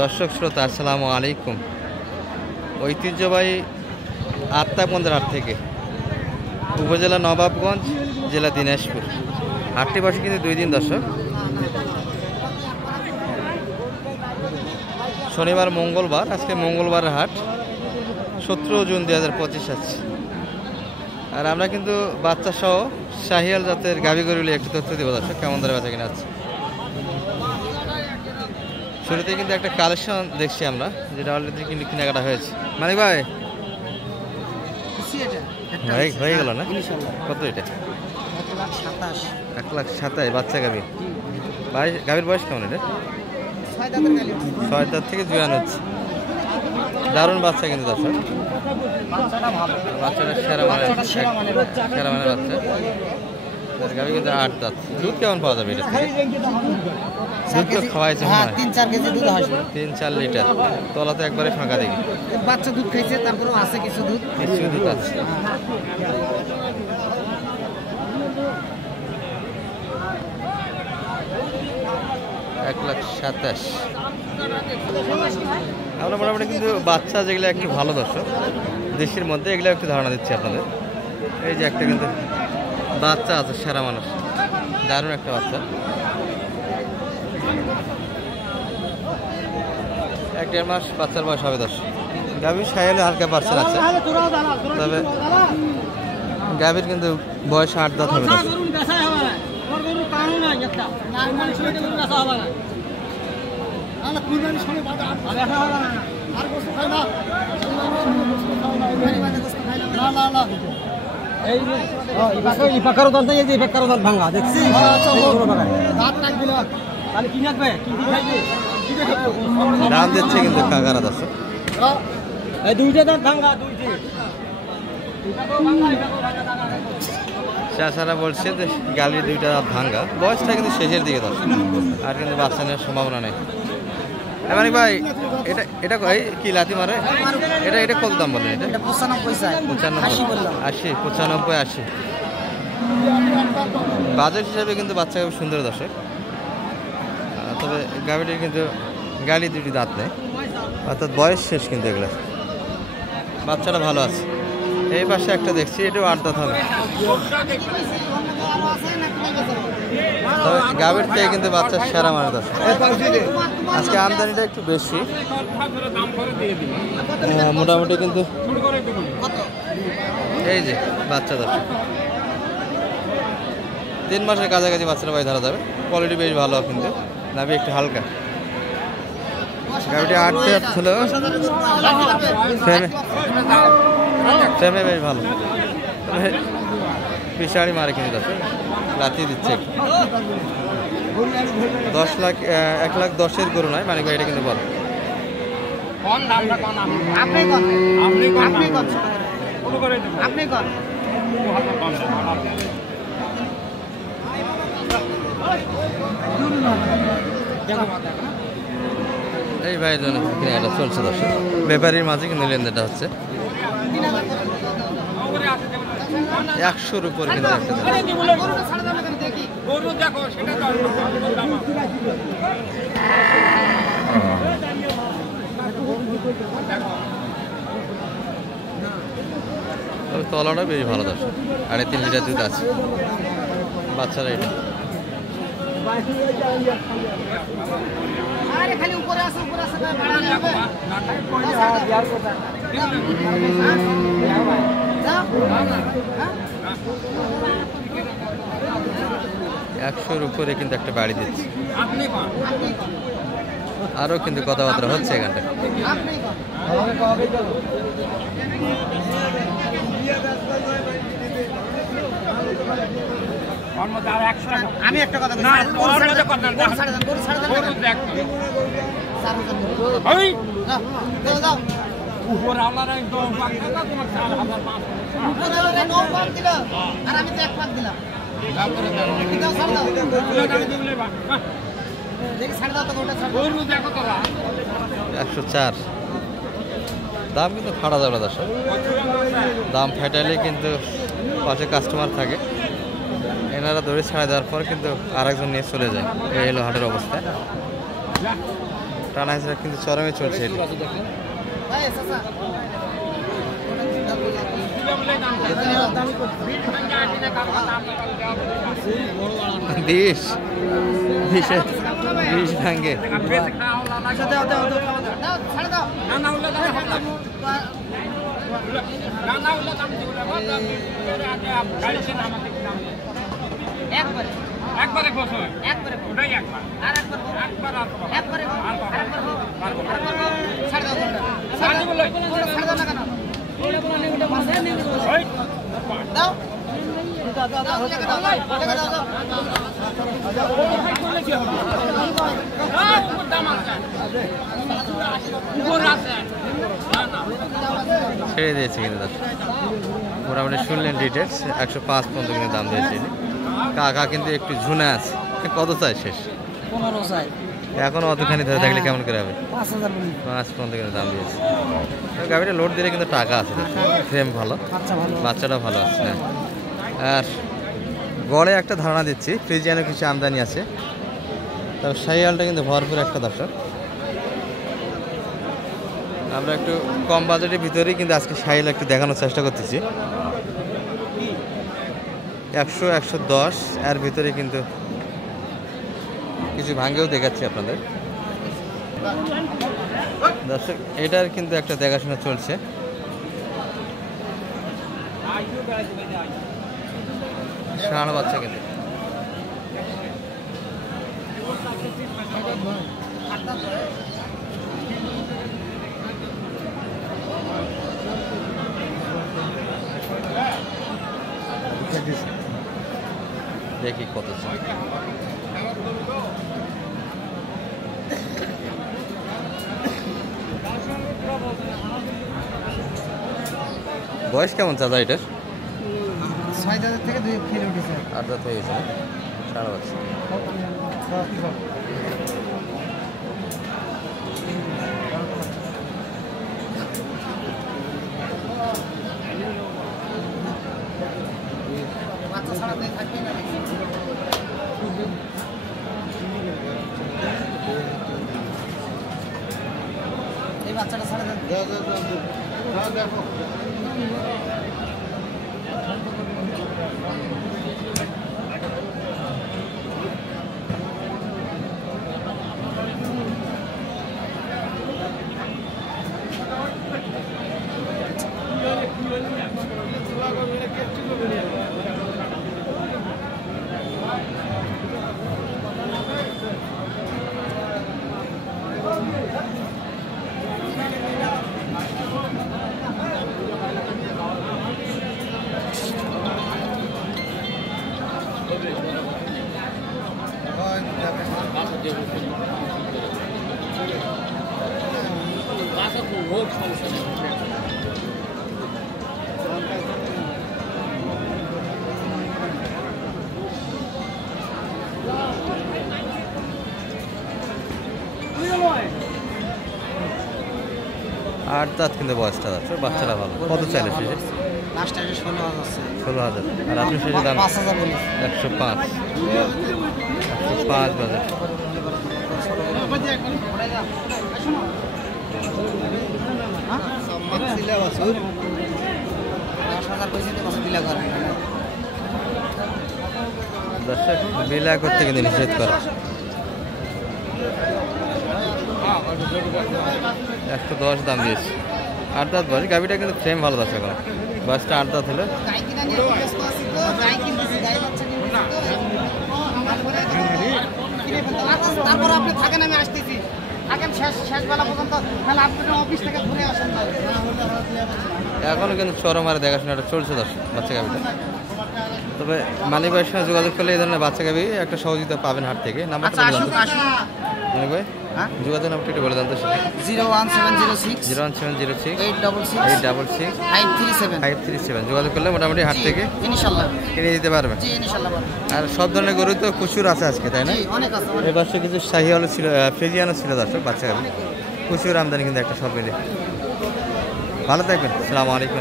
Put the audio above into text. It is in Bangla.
দর্শক শ্রোতা আসসালামু আলাইকুম। ঐতিহ্যবাহী আত্মাপন্দের হাট থেকে উপজেলা নবাবগঞ্জ, জেলা দিনাজপুর। হাটটি বসে কিন্তু 2 দিন দর্শক, শনিবার মঙ্গলবার। আজকে মঙ্গলবারের হাট, 17 জুন 2025 আছে। আর আমরা কিন্তু বাচ্চা সহ শাহিয়াল জাতের গাভী গরুগুলি একটু তথ্য দেবো দর্শক, কেমন ধরে বেচা কিনা আছে। শুরুতে কিন্তু একটা কালেকশন দেখছি আমরা, যেটা অলরেডি কিন্তু কেনাকাটা হয়েছে। মানিক ভাই হয়ে গেল না? কত এটা? 1,27,000 বাচ্চা গাভী। গাভীর বয়স কেমন এটা? 6 দাঁত থেকে জোয়ান হচ্ছে। দারুণ বাচ্চা কিন্তু দর্শক, বাচ্চাটা সেরা মানের বাচ্চা। গাভী কিন্তু 8 দাঁত। দুধ কেমন পাওয়া যাবে এটা? দুধ তো খাওয়াইছে 3-4 কেজি দুধ আসবে, 3-4 লিটার। তলা তো একবারে ফাঁকা দেখি। বাচ্চা দুধ খাইছে, তারপরেও আছে কিছু দুধ, দুধ আছে। $1,27,000 আমরা মোটামুটি কিন্তু বাচ্চা যেগুলো একটু ভালো দর্শক দেশের মধ্যে, এগুলো একটু ধারণা দিচ্ছি আপনাদের। এই যে একটা কিন্তু বাচ্চা আছে, সেরা মানুষ, দারুণ একটা বাচ্চা। 1-1.5 মাস বাচ্চার বয়স হবে দর্শক। গাভীর সাইলে হালকা পার্সেল আছে, তবে গাভীর কিন্তু বয়স 8 দাঁত হবে দর্শক। দাম দিচ্ছে কিন্তু কাকারা দর্শক। চাষারা বলছে যে গালির 2টা দাঁত ভাঙ্গা, বয়সটা কিন্তু শেষের দিকে দর্শক, আর কিন্তু বাচ্চা নেওয়ার সম্ভাবনা নেই। মানিক ভাই এটা এটা কি লাথি মারে? এটা কত দাম বলেন? এটা 95-80 বাজেট হিসাবে কিন্তু বাচ্চা খুব সুন্দর দর্শক। তবে গাভীটির কিন্তু গালি 2টি দাঁত নেই, অর্থাৎ বয়স শেষ কিন্তু এগুলো। বাচ্চাটা ভালো আছে। এই পাশে একটা দেখছি, এটাও 8 দাঁত হবে। তবে গাভীর থেকে কিন্তু বাচ্চার সেরা মানে দর্শক। আজকে আমদানিটা একটু বেশি, মোটামুটি কিন্তু এই যে বাচ্চা দর্শক 3 মাসের কাছাকাছি বাচ্চারা ভাই ধরা যাবে। কোয়ালিটি বেশ ভালো, কিন্তু নাভি একটু হালকা। গাভীটি 8 দাঁত ছিল, ফ্রেমে বেশ ভালো। পিছাড়ি মারে কিন্তু দর্শক, লাথি দিচ্ছে। 1,10,000 গরু নয় মানিক ভাই, এটা কিন্তু বল। এই ভাইয়ের জন্য কেনাটা চলছে দর্শক, ব্যাপারীর মাঝে কিন্তু লেনদেনটা হচ্ছে। 100-র উপরে কিন্তু তলাটা বেশ ভালো দর্শক, 3.5 লিটার দুধ আছে। বাচ্চারা এটা $100-র উপরে কিন্তু একটা বাড়ি দিচ্ছে। আরো কিন্তু কথাবার্তা হচ্ছে এখানটা। আমি একটা কথা $104 দাম কিন্তু ফাটা যাবে দর্শক। দাম ফাটাইলে কিন্তু পাশে কাস্টমার থাকে, এনারা দড়ি ছাড়া দেওয়ার পর কিন্তু আরেকজন নিয়ে চলে যায়। এই হলো হাটের অবস্থা। টানা হিসেবে কিন্তু চরমে চলছে এটি। বিষ ভাঙ্গে একবারে বসো একবারে ওটাই একবার আর একবার একবার একবারে ছাড় দাও ছাড় দিব লই ছাড় দাও না কেন ওটা বলা নেই ওটা মাসে নেই ওই দাও দাও দাও লেগে দাও লেগে দাও ছেড়ে দিয়েছে কিন্তু মোটামুটি শুনলেন ডিটেলস 105 পর্যন্ত কিন্তু দাম দিয়েছে। কাকা কিন্তু একটু ঝুনা আছে। কত চাই শেষ? 15 চাই। এখনো অতখানি ধরে থাকলে কেমন করে হবে? 5000 বলি। 5 পর্যন্ত কিন্তু দাম দিয়েছে। গাড়িটা লোড দিলে কিন্তু টাকা আছে, ফ্রেম ভালো, বাচ্চাটা ভালো আছে। হ্যাঁ, আর গড়ে একটা ধারণা দিচ্ছি, ফ্রিজিয়ানের কিছু আমদানি আছে, তবে শাহিওয়ালটা কিন্তু ভরপুর একটা দর্শক। আমরা একটু কম বাজেটের ভিতরেই কিন্তু আজকে শাহিওয়াল একটু দেখানোর চেষ্টা করতেছি। 100-110 এর ভিতরে কিন্তু কিছু ভাঙ্গেও দেখাচ্ছি আপনাদের দর্শক। এটার কিন্তু একটা দেখাশোনা চলছে। ষাঁড় বাচ্চা কিন্তু দেখি কত বয়স কেমন চাচা এটার? 6 দাঁতের থেকে 2 ফেলে উঠেছে। 8 দাঁত হয়ে গেছে, ষাঁড় বাচ্চা। বাচ্চা ছাড়া তো থাকবে না। এই বাচ্চাটা ছাড়া দেন। দেখো আট দাঁত কিন্তু বয়সটা যাচ্ছে, বাচ্চাটা ভালো। কত চাইলে শেষে? লাস্ট আছে 16000। 16000। আর আপনি শেষে দাম 5000 বলি। 105 বাজার। দর্শক বিলা করতে কিন্তু নিষেধ করা। 110 দাম দিয়েছে। 8 দাঁত বয়স, গাভিটা কিন্তু ফ্রেম ভালো আছে এখন, বয়সটা 8 দাঁত হলে। তারপর আপনি থাকেন, আমি আসতেছি, থাকেন শেষ বেলা পর্যন্ত, তাহলে আপনি অফিস থেকে ঘুরে আসেন। এখনো কিন্তু চরমারে দেখাশোনাটা চলছে দর্শক বাচ্চা গাভিটা। তবে মালিক ভাইয়ের সঙ্গে যোগাযোগ করলে এই ধরনের বাচ্চা গাভি একটা সহযোগিতা পাবেন হাট থেকে। নাম্বারটা বলে দেন মালিক ভাই, যোগাযোগ নাম্বারটা একটু বলে দেন তো। 01706 01706 866 866 537 537 যোগাযোগ করলে মোটামুটি হাট থেকে ইনশাআল্লাহ কিনে দিতে পারবেন। জি ইনশাআল্লাহ। আর সব ধরনের গরু তো প্রচুর আছে আজকে, তাই না? জি অনেক আছে। এই বছর কিছু শাহিওয়ালও ছিল, ফ্রিজিয়ানও ছিল দর্শক বাচ্চা গাভি। প্রচুর আমদানি কিন্তু একটা সব মিলে। ভালো থাকবেন। আসসালামু আলাইকুম।